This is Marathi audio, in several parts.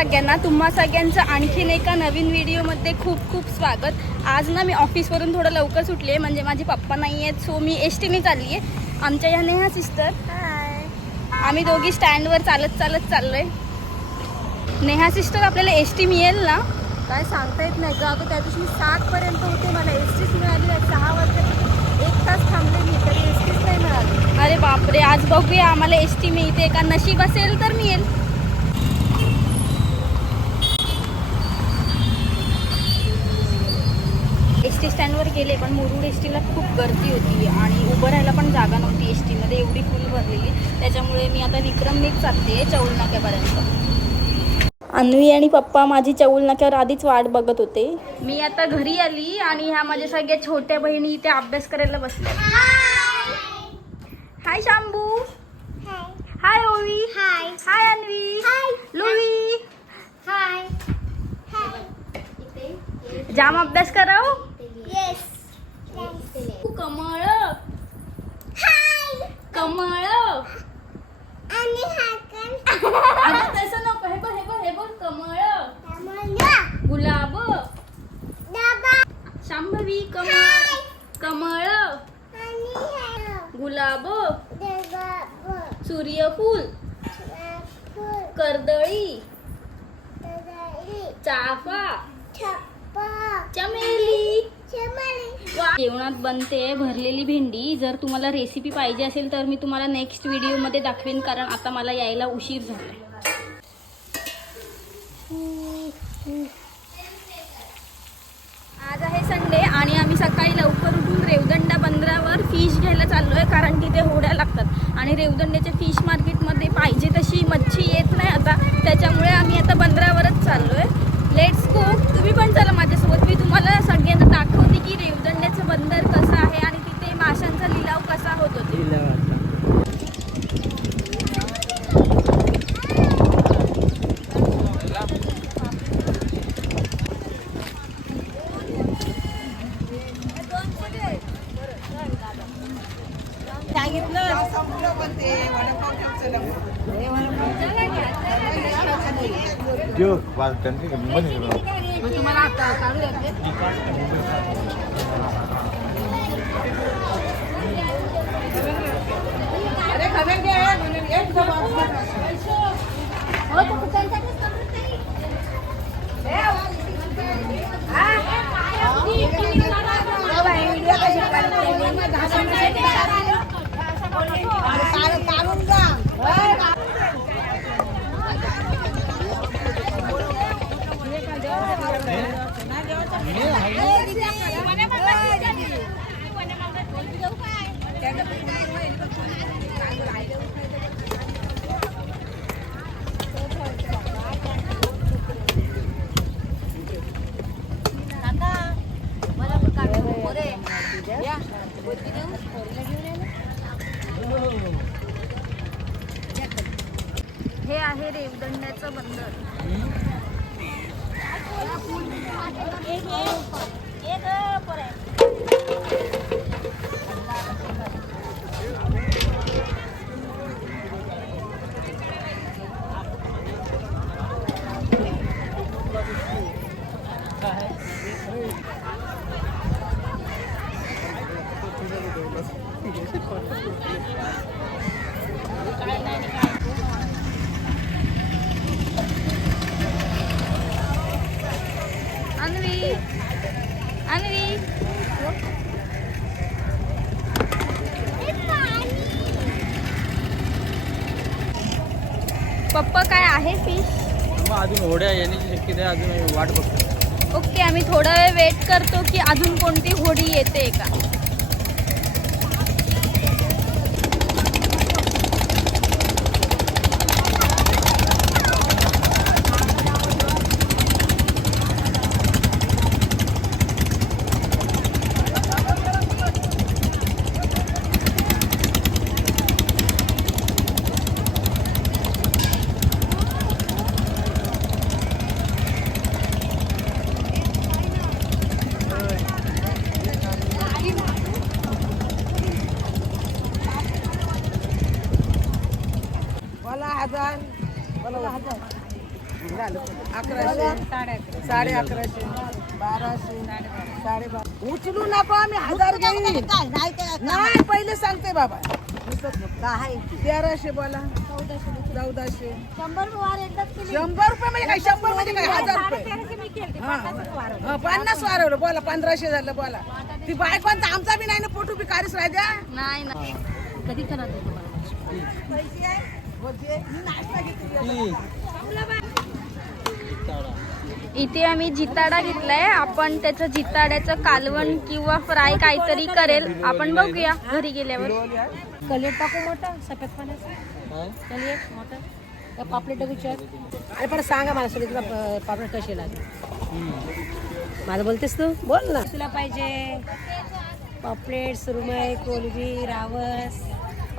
सगळ्यांना तुम्हा सगळ्यांचं आणखीन एका नवीन व्हिडिओमध्ये खूप खूप स्वागत. आज ना मी ऑफिसवरून थोडं लवकर सुटले म्हणजे माझे पप्पा नाही आहेत सो मी एस टीने चालली आहे आमच्या ह्या नेहा सिस्टर आम्ही दोघी स्टँडवर चालत चालत चाललोय. नेहा सिस्टर आपल्याला एस टी मिळेल ना? काय सांगता येत नाही. अगं त्या दिवशी मी सातपर्यंत होते मला एस टीच मिळाली नाही. सहा वाजता एक तास थांबले मी तरी एस टीच नाही मिळाली. अरे बापरे आज बघूया आम्हाला एस टी मिळते का? नशीब असेल तर मिळेल. एस टी स्टँडवर गेले पण मुरुड एस टीला खूप गर्दी होती आणि उभं राहायला पण जागा नव्हती एस टीमध्ये एवढी फुल भरलेली. त्याच्यामुळे मी आता विक्रमनीत चालते चौल नाक्यापर्यंत. अन्वी आणि पप्पा माझी चौल नाक्यावर आधीच वाट बघत होते. मी आता घरी आली आणि ह्या माझ्या सगळ्या छोट्या बहिणी इथे अभ्यास करायला बसल्या. हाय शांबू. हाय ओवी. हाय हाय अन्वी. हाय लुवी. हाय जाम अभ्यास कराव. कमळ. हाय. कमळ. आणि तसं नको हे बघ हे बघ हे बघ कमळ. गुलाब. शांभवी कमळ. जेवणात बनते भरलेली भेंडी. जर तुम्हाला रेसिपी पाहिजे असेल तर मी तुम्हाला नेक्स्ट व्हिडिओमध्ये दाखवेन कारण आता मला यायला उशीर झाला आज आहे संडे आणि आम्ही सकाळी लवकर उठून रेवदंडा बंदरावर फिश घ्यायला चाललो आहे कारण तिथे होड्या लागतात. आणि रेवदंड्याच्या फिश मार्केटमध्ये पाहिजे तशी मच्छी येत नाही आता. त्याच्यामुळे आम्ही आता बंदरावरच चाललो आहे लेट्स गो तुम्ही पण चला माझ्यासोबत मी तुम्हाला सगळ्यांना दाखवते की रेवदंड्याचं बंदर कसं आहे आणि तिथे माशांचा लिलाव कसा होत होते त्यो त्यांनी म्हणे तुम्हाला आता अन्वी. अन्वी. पप्पा काय आहे फिश अजून होड्या येण्याची शक्यता आहे अजून वाट बघतो. ओके आम्ही थोडा वेळ वेट करतो की अजून कोणती होडी येते का? हजार साडे अकराशे बाराशे साडेबारा उचलू नका मी हजार नाही पहिले सांगते बाबा तेराशे बोला. चौदाशे. शंभर वार एकदाच केले. शंभर रुपये म्हणजे काय? शंभर म्हणजे काय? हजार रुपये. हा, पन्नास वारवलं बोला पंधराशे झालं बोला. ती बायकोंचा आमचा बी नाही ना पोटू बी कारीच राजा नाही ना कधी करत होते इथे आम्ही जिताडा घेतलाय. आपण त्याचं जिताड्याचं कालवण किंवा फ्राय काहीतरी करेल. आपण बघूया घरी गेल्यावर. कलेट टाकू मोठा सफेद पाण्याचा. कलेट मोठा. पापलेट विचार. अरे पण सांगा मला सगळी तुला प- पापलेट कशी लागेल? माझं बोलतेस तू? बोल ना. तुला पाहिजे पापलेट सुरमई कोलबी रावस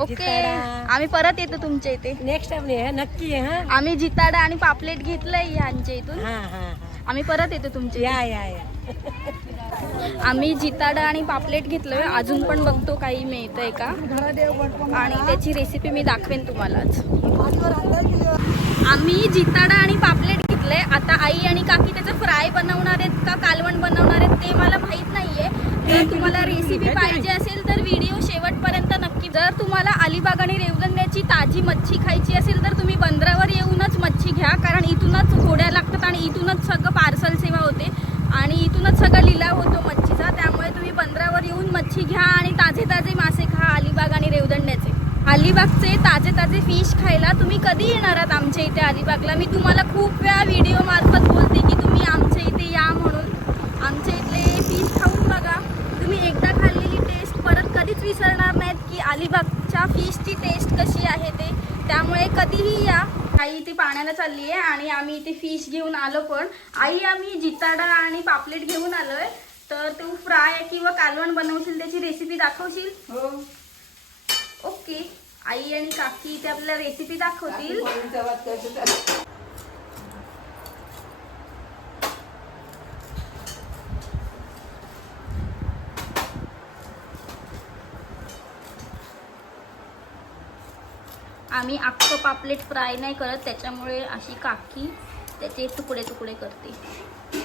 ओके. आम्ही परत येतो तुमच्या इथे. नेक्स्ट टाइम नाही नक्की आहे हा. आम्ही जिताडा आणि पापलेट घेतलंय ह्यांच्या इथून. हा हा आम्ही परत येतो तुमच्या या या या. आम्ही जिताडा आणि पापलेट घेतलं अजून पण बघतो काही मिळतंय का. आणि त्याची रेसिपी मी दाखवेन तुम्हालाच आम्ही जिताडा आणि पापलेट घेतलंय. आता आई आणि काकी त्याचं फ्राय बनवणार आहेत का कालवण बनवणार आहेत ते मला माहीत नाहीये. जर तुम्हाला रेसिपी पाहिजे असेल तर व्हिडिओ शेवटपर्यंत नक्की जर तुम्हाला अलिबाग आणि रेवगंड्याची ताजी मच्छी खायची असेल तर तुम्ही बंदरावर येऊनच मच्छी घ्या. कारण इथूनच होड्या लागतात आणि इथूनच सगळं पार्सल सेवा होते. आणि इथूनच सगळं लिलाव होतो मच्छीचा त्यामुळे तुम्ही बंदरावर येऊन मच्छी घ्या आणि ताजे ताजे मासे खा अलिबाग आणि रेवदंड्याचे अलिबागचे ताजे ताजे फिश खायला तुम्ही कधी येणार आहात आमच्या इथे अलिबागला? मी तुम्हाला खूप वेळा व्हिडिओ मार्फत बोलते की तुम्ही आमच्या इथे या म्हणून. आमच्या इथले फिश खाऊन बघा. तुम्ही एकदा खाल्लेली टेस्ट परत कधीच विसरणार नाहीत की अलिबागच्या फिशची टेस्ट कशी आहे ते. त्यामुळे कधीही या. आई इथे पाण्याला चालली आहे आणि आम्ही इथे फिश घेऊन आलो पण. आई आम्ही जिताडा आणि पापलेट घेऊन आलोय. तर तू फ्राय किंवा कालवण बनवशील त्याची रेसिपी दाखवशील? हो. ओके. आई आणि काकी इथे आपल्याला रेसिपी दाखवतील. आम्ही अख्खं पापलेट फ्राय नाही करत त्याच्यामुळे अशी काकी त्याचे तुकडे तुकडे करते.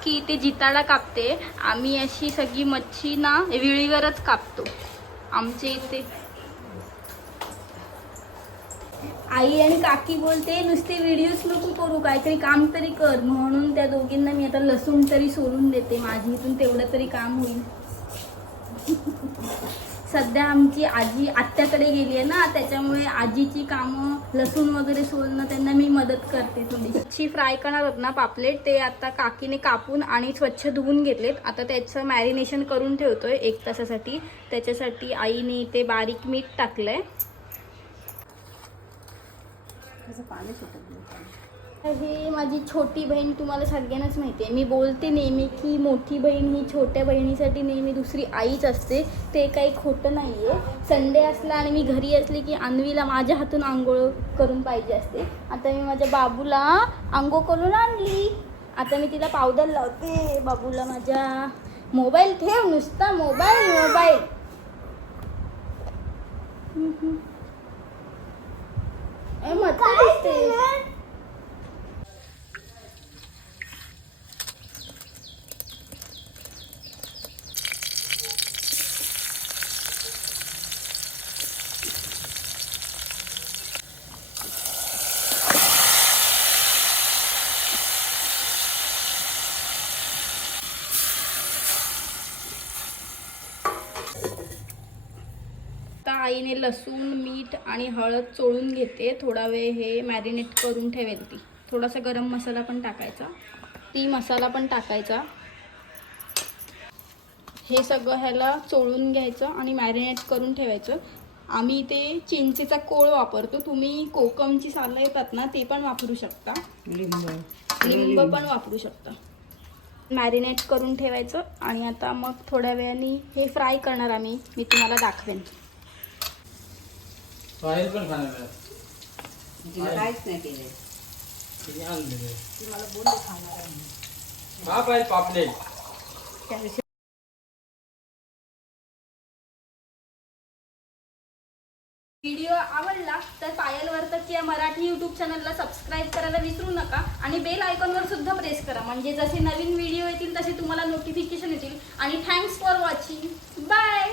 काकी इथे जिताडा कापते. आम्ही अशी सगळी मच्छी ना विळीवरच कापतो. आमच्या इथे. आई आणि काकी बोलते नुसते व्हिडिओज नको करू काहीतरी काम तरी कर. म्हणून त्या दोघींना मी आता लसूण तरी सोडून देते. माझी इथून तेवढं तरी काम होईल. सध्या आमची आजी आत्याकडे गेली आहे ना त्याच्यामुळे आजीची कामं लसूण वगैरे सोलणं त्यांना मी मदत करते थोडीशी. फ्राय करणार होत ना पापलेट? ते आता काकीने कापून आणि स्वच्छ धुवून घेतलेत. आता त्याचं मॅरिनेशन करून ठेवतोय एक तासासाठी. त्याच्यासाठी आईने ते बारीक मीठ टाकलंय. ही माझी छोटी बहीण तुम्हाला सगळ्यांनाच माहिती आहे. मी बोलते नेहमी की मोठी बहीण ही छोट्या बहिणीसाठी नेहमी दुसरी आईच असते. ते काही खोटं नाही आहे संडे असला आणि मी घरी असली की अन्वीला माझ्या हातून आंघोळ करून पाहिजे असते. आता मी माझ्या बाबूला आंघोळ करून आणली. आता मी तिला पावडर लावते. बाबूला माझ्या मोबाईल ठेव नुसता मोबाईल मोबाईल. ए मस्त दिसते आईने लसूण मीठ आणि हळद चोळून घेते. थोडा वेळ हे मॅरिनेट करून ठेवेल ती. थोडासा गरम मसाला पण टाकायचा. ती मसाला पण टाकायचा. हे सगळं ह्याला चोळून घ्यायचं आणि मॅरिनेट करून ठेवायचं. आम्ही ते चिंचेचा कोळ वापरतो. तुम्ही कोकमची सालं येतात ना ते पण वापरू शकता. लिंब. पण वापरू शकता. मॅरिनेट करून ठेवायचं आणि आता मग थोड्या वेळाने हे फ्राय करणार आम्ही. मी तुम्हाला दाखवेन. बाहेर पण खाणार काहीच नाही केलं हा पाहिजे पापलेट. व्हिडिओ आवडला तर पायल वर्तक या मराठी यूट्यूब चॅनलला सबस्क्राईब करायला विसरू नका आणि बेल आयकॉनवर सुद्धा प्रेस करा. म्हणजे जसे नवीन व्हिडिओ येतील तसे तुम्हाला नोटिफिकेशन येतील. आणि थँक्स फॉर वॉचिंग बाय